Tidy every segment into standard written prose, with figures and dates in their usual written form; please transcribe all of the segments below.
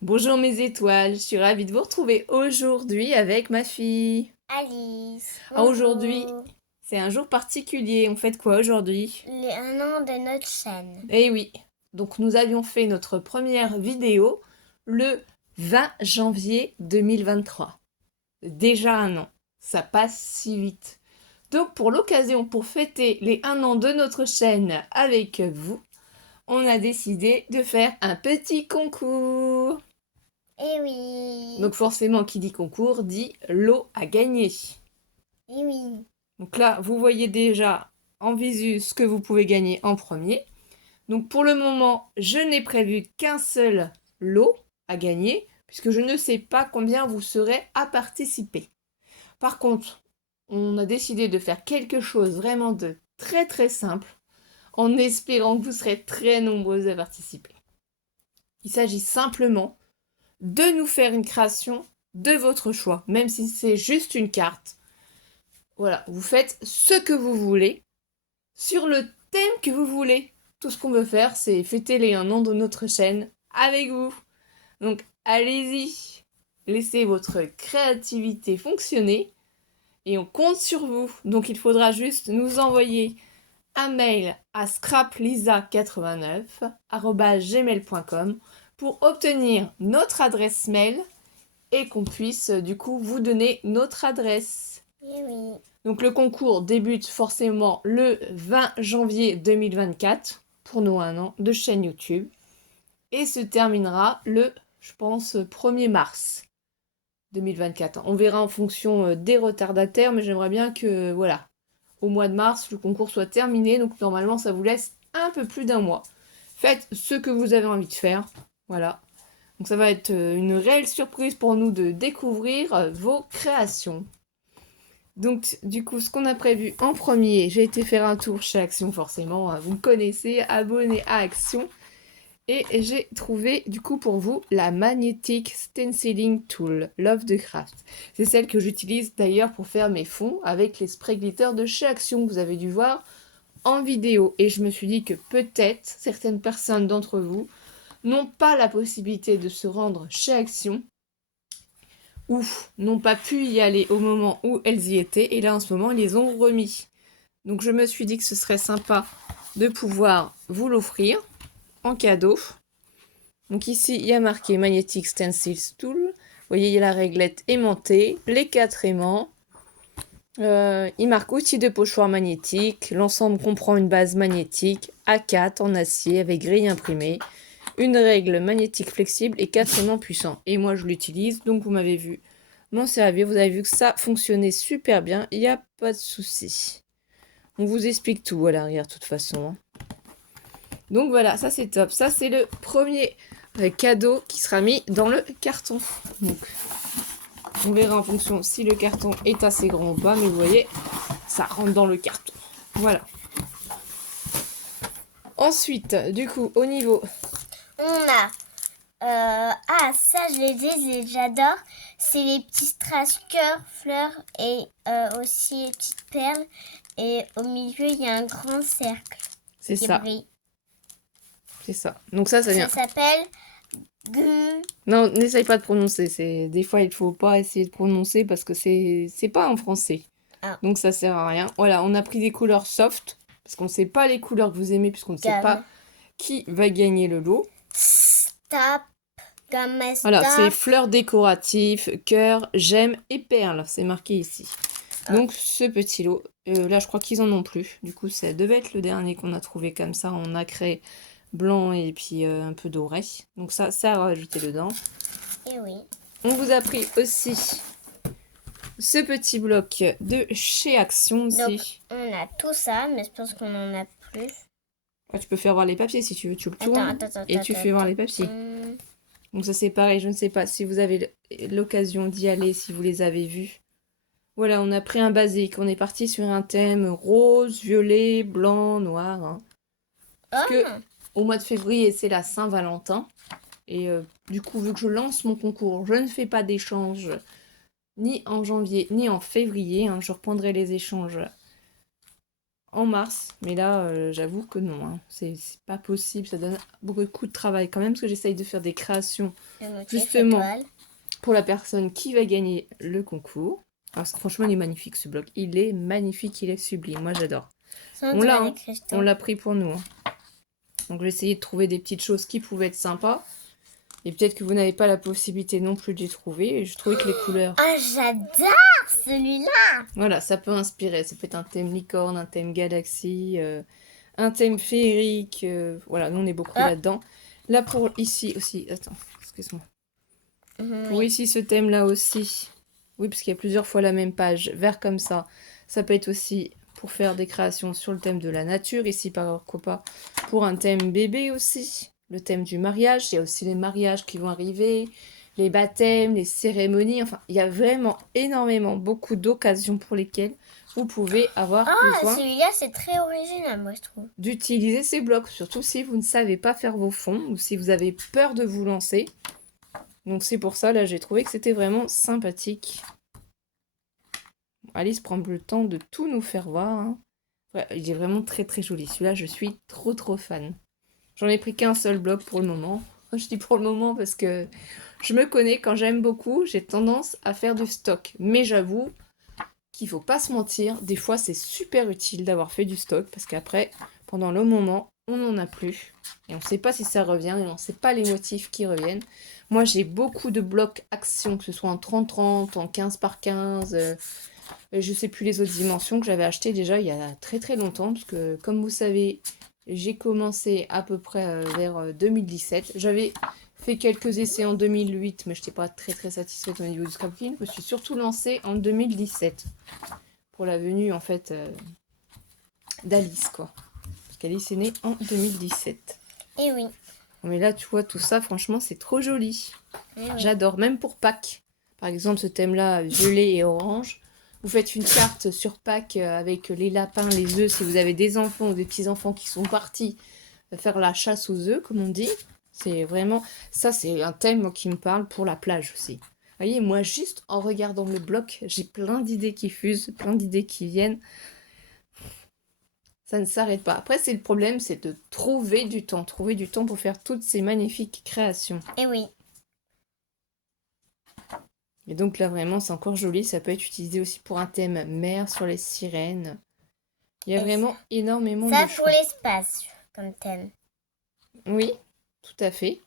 Bonjour mes étoiles, je suis ravie de vous retrouver aujourd'hui avec ma fille. Alice, Aujourd'hui, bonjour. c'est un jour particulier. On fait quoi aujourd'hui? Les 1 an de notre chaîne. Eh oui, donc nous avions fait notre première vidéo le 20 janvier 2023. Déjà un an, ça passe si vite. Donc pour l'occasion, pour fêter les 1 an de notre chaîne avec vous, on a décidé de faire un petit concours. Eh oui, Donc forcément, qui dit concours dit lot à gagner. eh oui. Donc là, vous voyez déjà en visu ce que vous pouvez gagner en premier. Donc pour le moment, je n'ai prévu qu'un seul lot à gagner, puisque je ne sais pas combien vous serez à participer. Par contre, on a décidé de faire quelque chose vraiment de très très simple, en espérant que vous serez très nombreux à participer. Il s'agit simplement de nous faire une création de votre choix, même si c'est juste une carte. Voilà, vous faites ce que vous voulez, sur le thème que vous voulez. Tout ce qu'on veut faire, c'est fêter les 1 an de notre chaîne avec vous. Donc allez-y, laissez votre créativité fonctionner et on compte sur vous. Donc il faudra juste nous envoyer un mail à scraplisa89@gmail.com pour obtenir notre adresse mail et qu'on puisse du coup vous donner notre adresse. Eh oui. Donc le concours débute forcément le 20 janvier 2024 pour nos 1 an de chaîne YouTube et se terminera le, je pense, 1er mars 2024. On verra en fonction des retardataires, mais j'aimerais bien que, voilà, au mois de mars, le concours soit terminé. Donc normalement, ça vous laisse un peu plus d'un mois. Faites ce que vous avez envie de faire. Voilà. Donc ça va être une réelle surprise pour nous de découvrir vos créations. Donc, du coup, ce qu'on a prévu en premier, j'ai été faire un tour chez Action, forcément, hein, vous me connaissez, abonné à Action. Et j'ai trouvé, du coup, pour vous, la Magnetic Stenciling Tool, Love the Craft. C'est celle que j'utilise d'ailleurs pour faire mes fonds avec les sprays glitter de chez Action, que vous avez dû voir en vidéo. Et je me suis dit que peut-être certaines personnes d'entre vous n'ont pas la possibilité de se rendre chez Action ou n'ont pas pu y aller au moment où elles y étaient, et là en ce moment ils les ont remis. Donc je me suis dit que ce serait sympa de pouvoir vous l'offrir en cadeau. Donc ici il y a marqué Magnetic Stencil Tool. Vous voyez, il y a la réglette aimantée, les 4 aimants. Il marque outil de pochoir magnétique. L'ensemble comprend une base magnétique A4 en acier avec grille imprimée, une règle magnétique flexible et 4 aimants puissants. Et moi je l'utilise, donc vous m'avez vu m'en servir. Vous avez vu que ça fonctionnait super bien, il n'y a pas de souci. On vous explique tout à l'arrière de toute façon. Donc voilà, ça c'est top. Ça c'est le premier cadeau qui sera mis dans le carton. Donc on verra en fonction si le carton est assez grand ou pas, mais vous voyez, ça rentre dans le carton. Voilà. Ensuite, du coup, au niveau... On a. Ça, j'adore. C'est les petits strass cœurs, fleurs et aussi les petites perles. Et au milieu, il y a un grand cercle C'est qui ça. brille. C'est ça. Donc ça vient... Ça s'appelle Non, n'essaye pas de prononcer. Des fois, il faut pas essayer de prononcer parce que c'est pas en français. Ah. Donc ça sert à rien. Voilà, on a pris des couleurs soft parce qu'on ne sait pas les couleurs que vous aimez puisqu'on ne sait pas qui va gagner le lot. Stop. Voilà, c'est fleurs décoratives, cœur, j'aime et perles. C'est marqué ici. Donc ce petit lot, là je crois qu'ils en ont plus. Du coup, ça devait être le dernier qu'on a trouvé comme ça en nacré blanc et puis un peu doré. Donc ça à rajouter dedans. Et oui. On vous a pris aussi ce petit bloc de chez Action aussi. Donc on a tout ça, mais je pense qu'on en a plus. Ah, tu peux faire voir les papiers si tu veux. Tu le tournes et tu fais voir les papiers. Donc ça c'est pareil, je ne sais pas si vous avez l'occasion d'y aller, si vous les avez vus. Voilà, on a pris un basique. On est parti sur un thème rose, violet, blanc, noir. Hein. Parce que au mois de février, c'est la Saint-Valentin. Et du coup, vu que je lance mon concours, je ne fais pas d'échange ni en janvier, ni en février. Hein. Je reprendrai les échanges en mars. Mais là, j'avoue que non, hein. C'est pas possible. Ça donne beaucoup de travail quand même, parce que j'essaye de faire des créations Le motif justement étoile. pour la personne qui va gagner le concours. Alors, franchement, il est magnifique ce bloc. Il est magnifique, il est sublime. Moi, j'adore. Ça, On dirait l'a, des hein. cristaux. On l'a pris pour nous, hein. Donc, j'ai essayé de trouver des petites choses qui pouvaient être sympas. Et peut-être que vous n'avez pas la possibilité non plus de les trouver. Et je trouvais que les couleurs... Ah, j'adore celui-là. Voilà, ça peut inspirer. Ça peut être un thème licorne, un thème galaxie, un thème féerique. Voilà, nous, on est beaucoup Ah. là-dedans. Là, pour ici aussi... Attends, excuse-moi. Pour Oui. ici, ce thème-là aussi. Oui, parce qu'il y a plusieurs fois la même page, vert comme ça. Ça peut être aussi pour faire des créations sur le thème de la nature. Ici, pourquoi pas, pour un thème bébé aussi. Le thème du mariage. Il y a aussi les mariages qui vont arriver. Les baptêmes, les cérémonies. Enfin, il y a vraiment énormément, beaucoup d'occasions pour lesquelles vous pouvez avoir Ah, besoin celui-là, c'est très original, moi, je trouve. d'utiliser ces blocs. Surtout si vous ne savez pas faire vos fonds ou si vous avez peur de vous lancer. Donc c'est pour ça, là, j'ai trouvé que c'était vraiment sympathique. Alice prend le temps de tout nous faire voir, hein. Ouais, il est vraiment très très joli. Celui-là, je suis trop fan. J'en ai pris qu'un seul bloc pour le moment. Je dis pour le moment parce que je me connais, quand j'aime beaucoup, j'ai tendance à faire du stock. Mais j'avoue qu'il faut pas se mentir, des fois c'est super utile d'avoir fait du stock parce qu'après, pendant le moment, on n'en a plus. Et on ne sait pas si ça revient et on ne sait pas les motifs qui reviennent. Moi, j'ai beaucoup de blocs actions, que ce soit en 30-30, en 15 par 15. Je ne sais plus les autres dimensions que j'avais acheté déjà il y a très longtemps. Parce que, comme vous savez, j'ai commencé à peu près vers 2017. J'avais fait quelques essais en 2008, mais je n'étais pas très satisfaite au niveau du scrapbooking. Je me suis surtout lancée en 2017 pour la venue en fait d'Alice, quoi. Parce qu'Alice est née en 2017. Et oui. Mais là, tu vois, tout ça, franchement, c'est trop joli. Et oui. J'adore, même pour Pâques. Par exemple, ce thème-là, violet et orange. Vous faites une carte sur Pâques avec les lapins, les œufs, si vous avez des enfants ou des petits-enfants qui sont partis faire la chasse aux œufs, comme on dit. C'est vraiment... Ça, c'est un thème qui me parle pour la plage aussi. Vous voyez, moi, juste en regardant le bloc, j'ai plein d'idées qui fusent, plein d'idées qui viennent. Ça ne s'arrête pas. Après, c'est le problème, c'est de trouver du temps pour faire toutes ces magnifiques créations. Et oui. Et donc là, vraiment, c'est encore joli. Ça peut être utilisé aussi pour un thème mer sur les sirènes. Il y a vraiment énormément Ça de pour choix. l'espace, comme thème. Oui, tout à fait.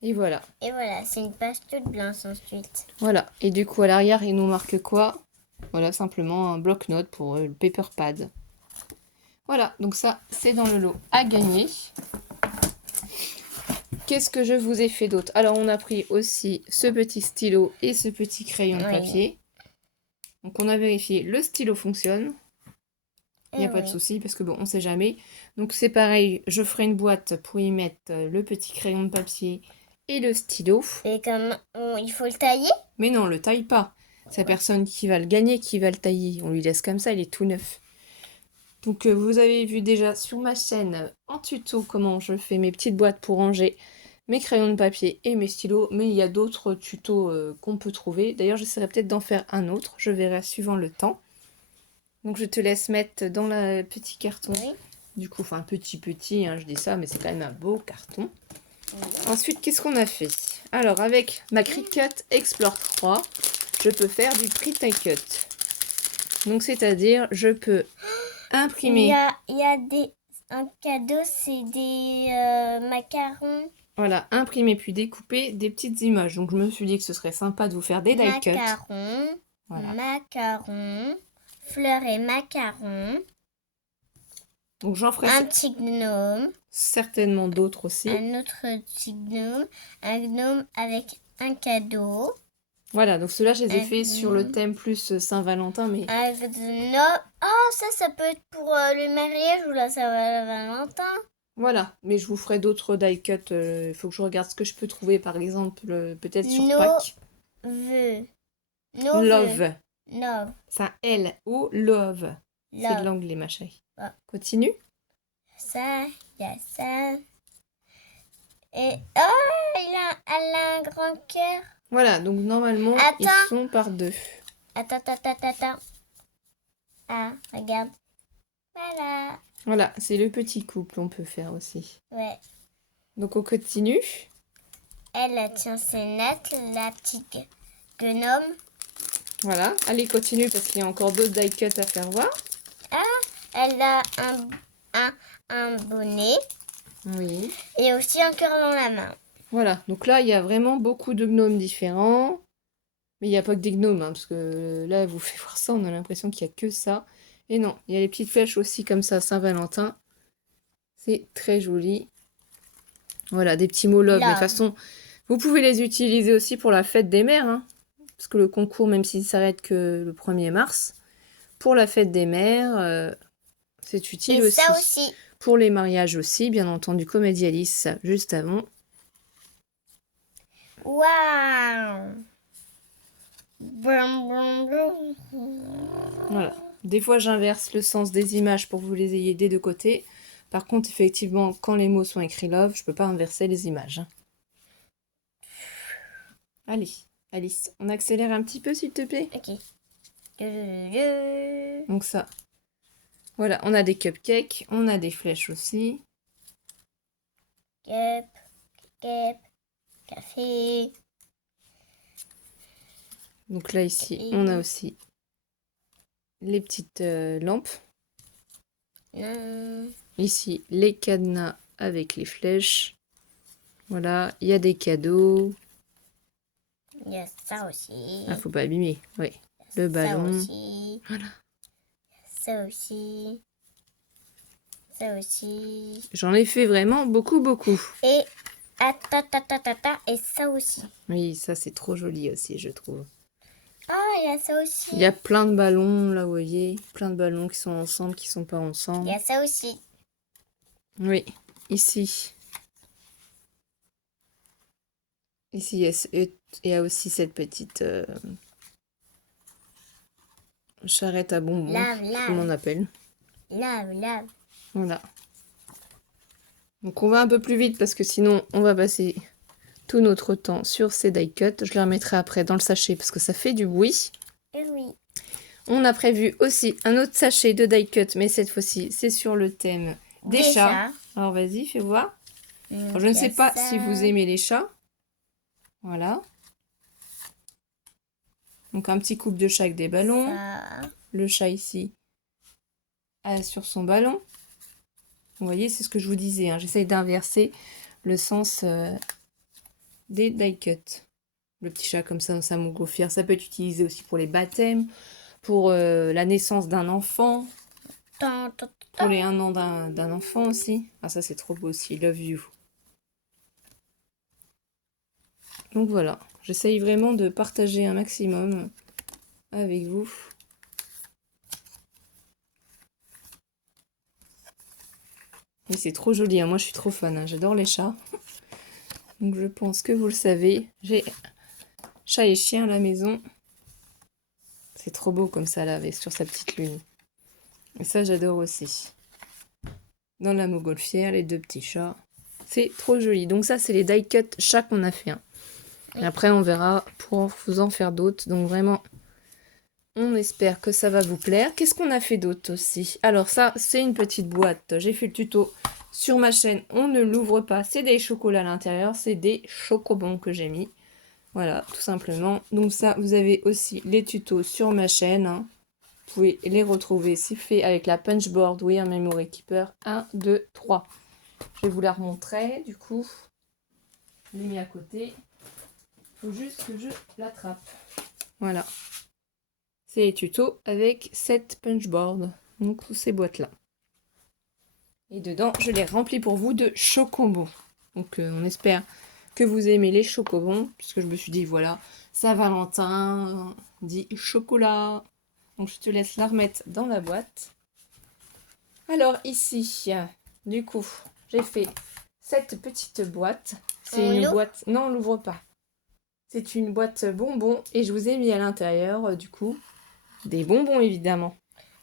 Et voilà. Et voilà, c'est une page toute blanche ensuite. Voilà. Et du coup, à l'arrière, il nous marque quoi? Voilà, simplement un bloc-notes pour le paper pad. Voilà, donc ça, c'est dans le lot à gagner. Qu'est-ce que je vous ai fait d'autre? Alors, on a pris aussi ce petit stylo et ce petit crayon de papier. Donc, on a vérifié, le stylo fonctionne. Il n'y a pas de souci parce que bon, on sait jamais. Donc, c'est pareil, je ferai une boîte pour y mettre le petit crayon de papier et le stylo. Et comme il faut le tailler? Mais non, on le taille pas. C'est la personne qui va le gagner qui va le tailler. On lui laisse comme ça, il est tout neuf. Donc, vous avez vu déjà sur ma chaîne en tuto comment je fais mes petites boîtes pour ranger mes crayons de papier et mes stylos. Mais il y a d'autres tutos qu'on peut trouver. D'ailleurs, j'essaierai peut-être d'en faire un autre. Je verrai suivant le temps. Donc, je te laisse mettre dans le petit carton. Oui. Du coup, enfin, petit, hein, je dis ça, mais c'est quand même un beau carton. Oui. Ensuite, qu'est-ce qu'on a fait? Alors, avec ma Cricut Explore 3, je peux faire du print and cut. Donc, c'est-à-dire, je peux imprimer... Il y a un cadeau, c'est des macarons. Voilà, imprimer puis découper des petites images. Donc, je me suis dit que ce serait sympa de vous faire des die cuts. Macarons, voilà. Macarons, fleurs et macarons. Donc, j'en ferai un petit gnome. Certainement d'autres aussi. Un autre petit gnome. Un gnome avec un cadeau. Voilà, donc ceux-là, je les ai fait sur le thème plus Saint-Valentin, mais... Un gnome. Oh, ça peut être pour le mariage ou la Saint-Valentin. Voilà, mais je vous ferai d'autres die cuts. Il faut que je regarde ce que je peux trouver, par exemple, peut-être sur Pâques. Love. Love. C'est un L ou love. C'est de l'anglais, ma chérie. Ah. Continue. Ça, il y a ça. Et oh, elle a un grand cœur. Voilà, donc normalement, ils sont par deux. Attends. Ah, regarde. Voilà. Voilà, c'est le petit couple, on peut faire aussi. Ouais. Donc on continue. Elle tient ses nattes, la petite gnome. Voilà, allez, continue parce qu'il y a encore d'autres die cuts à faire voir. Ah, elle a un bonnet Oui. et aussi un cœur dans la main. Voilà, donc là, il y a vraiment beaucoup de gnomes différents. Mais il n'y a pas que des gnomes, hein, parce que là, elle vous fait voir ça, on a l'impression qu'il n'y a que ça. Et non, il y a les petites flèches aussi comme ça, Saint-Valentin. C'est très joli. Voilà, des petits mots love. Mais de toute Love. façon, vous pouvez les utiliser aussi pour la fête des mères. Hein, parce que le concours, même s'il s'arrête que le 1er mars, pour la fête des mères, c'est utile Et aussi. ça aussi. Pour les mariages aussi, bien entendu, Comédie Alice, juste avant. Waouh. Brum, brum, brum. Voilà. Des fois, j'inverse le sens des images pour que vous les ayez des deux côtés. Par contre, effectivement, quand les mots sont écrits love, je peux pas inverser les images. Hein. Allez, Alice, on accélère un petit peu, s'il te plaît. Ok. Donc ça. Voilà, on a des cupcakes, on a des flèches aussi. Cup, cup, café. Donc là, ici, on a aussi les petites lampes. Ici, les cadenas avec les flèches. Voilà, il y a des cadeaux. Il y a ça aussi. Ah, faut pas abîmer, oui. Le ballon. Ça aussi. Voilà. Ça aussi. Ça aussi. J'en ai fait vraiment beaucoup, beaucoup. Et et ça aussi. Oui, ça c'est trop joli aussi, je trouve. Ah, il y a ça aussi. Il y a plein de ballons, là, vous voyez. Plein de ballons qui sont ensemble, qui sont pas ensemble. Il y a ça aussi. Oui, ici. Ici, il y a aussi cette petite charrette à bonbons, Lave, comme on lave. appelle. Lave, lave. Voilà. Donc on va un peu plus vite parce que sinon on va passer tout notre temps sur ces die cuts. Je les remettrai après dans le sachet parce que ça fait du bruit. Et oui. On a prévu aussi un autre sachet de die cut, mais cette fois-ci c'est sur le thème des chats. Alors vas-y, fais voir. Alors, je ne sais pas si vous aimez les chats. Voilà. Donc un petit couple de chat avec des ballons. Ça. Le chat ici sur son ballon. Vous voyez, c'est ce que je vous disais. Hein. J'essaye d'inverser le sens des die cuts. Le petit chat comme ça dans sa montgolfière. Ça peut être utilisé aussi pour les baptêmes, pour la naissance d'un enfant, pour les 1 an d'un enfant aussi. Ah ça c'est trop beau aussi. Love you. Donc voilà. J'essaye vraiment de partager un maximum avec vous. Et c'est trop joli, hein. Moi je suis trop fan, hein. J'adore les chats. Donc je pense que vous le savez, j'ai chat et chien à la maison. C'est trop beau comme ça là, avec sur sa petite lune. Et ça j'adore aussi. Dans la montgolfière, les 2 petits chats. C'est trop joli. Donc ça c'est les die cut chats qu'on a fait. Hein. Et après on verra pour vous en faire d'autres. Donc vraiment, on espère que ça va vous plaire. Qu'est-ce qu'on a fait d'autre aussi? Alors ça, c'est une petite boîte. J'ai fait le tuto sur ma chaîne. On ne l'ouvre pas. C'est des chocolats à l'intérieur. C'est des chocobons que j'ai mis. Voilà, tout simplement. Donc ça, vous avez aussi les tutos sur ma chaîne. Hein. Vous pouvez les retrouver. C'est fait avec la Punchboard We Are Memory Keeper 1, 2, 3. Je vais vous la remontrer. Du coup, je l'ai mis à côté. Il faut juste que je l'attrape. Voilà. C'est les tutos avec cette punchboard, donc ces boîtes-là. Et dedans, je les remplis pour vous de chocobons. Donc on espère que vous aimez les chocobons, puisque je me suis dit, voilà, Saint-Valentin dit chocolat. Donc je te laisse la remettre dans la boîte. Alors ici, du coup, j'ai fait cette petite boîte. C'est une boîte... Non, on l'ouvre pas. C'est une boîte bonbons et je vous ai mis à l'intérieur, du coup, des bonbons, évidemment.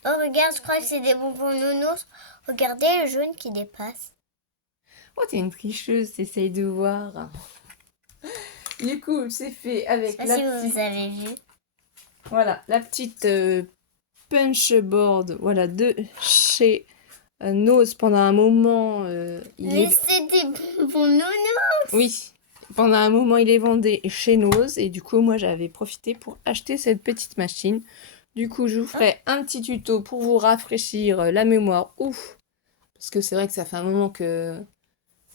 Oh, regarde, je crois que c'est des bonbons nounours. Regardez le jaune qui dépasse. Oh, t'es une tricheuse, t'essayes de voir. Du coup, c'est fait avec Je sais pas si vous avez vu. Voilà, la petite punch board, voilà, de chez Nose pendant un moment. Mais c'est des bonbons nounours. Oui, pendant un moment, il est vendu chez Nose. Et du coup, moi, j'avais profité pour acheter cette petite machine. Du coup, je vous ferai un petit tuto pour vous rafraîchir la mémoire. Ouf! Parce que c'est vrai que ça fait un moment que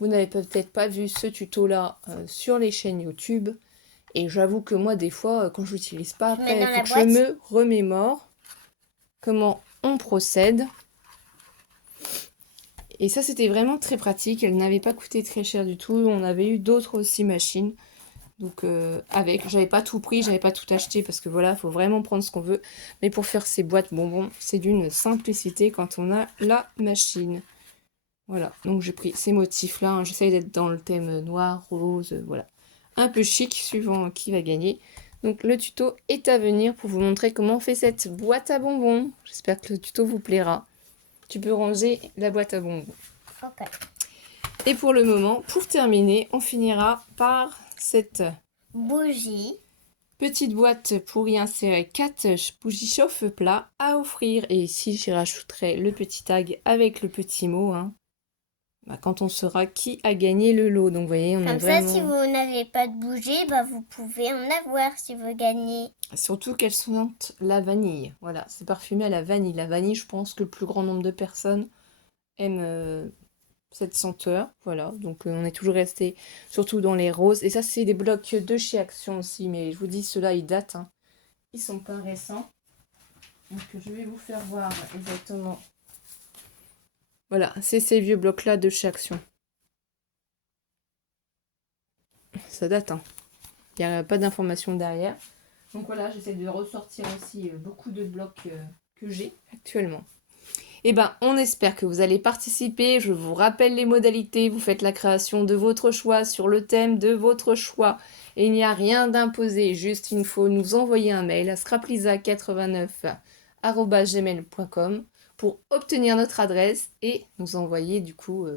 vous n'avez peut-être pas vu ce tuto-là sur les chaînes YouTube. Et j'avoue que moi, des fois, quand je l'utilise pas, après, il faut que je me remémore comment on procède. Et ça, c'était vraiment très pratique. Elle n'avait pas coûté très cher du tout. On avait eu d'autres aussi machines. Donc, j'avais pas tout pris, j'avais pas tout acheté parce que voilà, il faut vraiment prendre ce qu'on veut. Mais pour faire ces boîtes bonbons, c'est d'une simplicité quand on a la machine. Voilà, donc j'ai pris ces motifs-là. Hein. J'essaye d'être dans le thème noir, rose, voilà. Un peu chic, suivant qui va gagner. Donc le tuto est à venir pour vous montrer comment on fait cette boîte à bonbons. J'espère que le tuto vous plaira. Tu peux ranger la boîte à bonbons. Ok. Et pour le moment, pour terminer, on finira par cette bougie. Petite boîte pour y insérer 4 bougies chauffe-plat à offrir. Et ici, j'y rajouterai le petit tag avec le petit mot. Hein. Quand on saura qui a gagné le lot. Donc, vous voyez, on est vraiment... Comme ça, si vous n'avez pas de bougie, vous pouvez en avoir si vous gagnez. Surtout qu'elles sentent la vanille. Voilà, c'est parfumé à la vanille. La vanille, je pense que le plus grand nombre de personnes aiment cette senteur. Voilà, donc on est toujours resté surtout dans les roses. Et ça, c'est des blocs de chez Action aussi. Mais je vous dis, ceux-là, ils datent. Hein. Ils sont pas récents. Donc je vais vous faire voir exactement. Voilà, c'est ces vieux blocs-là de chez Action. Ça date, hein. Il n'y a pas d'informations derrière. Donc voilà, j'essaie de ressortir aussi beaucoup de blocs que j'ai actuellement. Eh ben, on espère que vous allez participer. Je vous rappelle les modalités. Vous faites la création de votre choix sur le thème de votre choix. Et il n'y a rien d'imposé. Juste, il faut nous envoyer un mail à scraplisa89@gmail.com pour obtenir notre adresse et nous envoyer du coup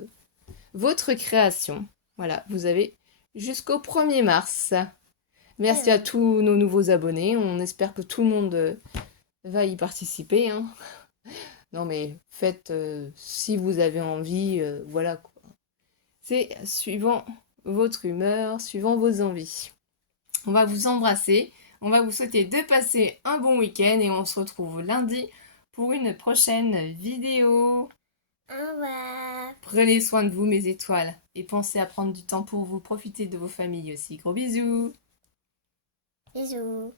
votre création. Voilà, vous avez jusqu'au 1er mars. Merci à tous nos nouveaux abonnés. On espère que tout le monde va y participer. Hein. Non mais faites si vous avez envie, voilà quoi. C'est suivant votre humeur, suivant vos envies. On va vous embrasser, on va vous souhaiter de passer un bon week-end et on se retrouve lundi pour une prochaine vidéo. Au revoir. Prenez soin de vous mes étoiles et pensez à prendre du temps pour vous, profiter de vos familles aussi. Gros bisous. Bisous.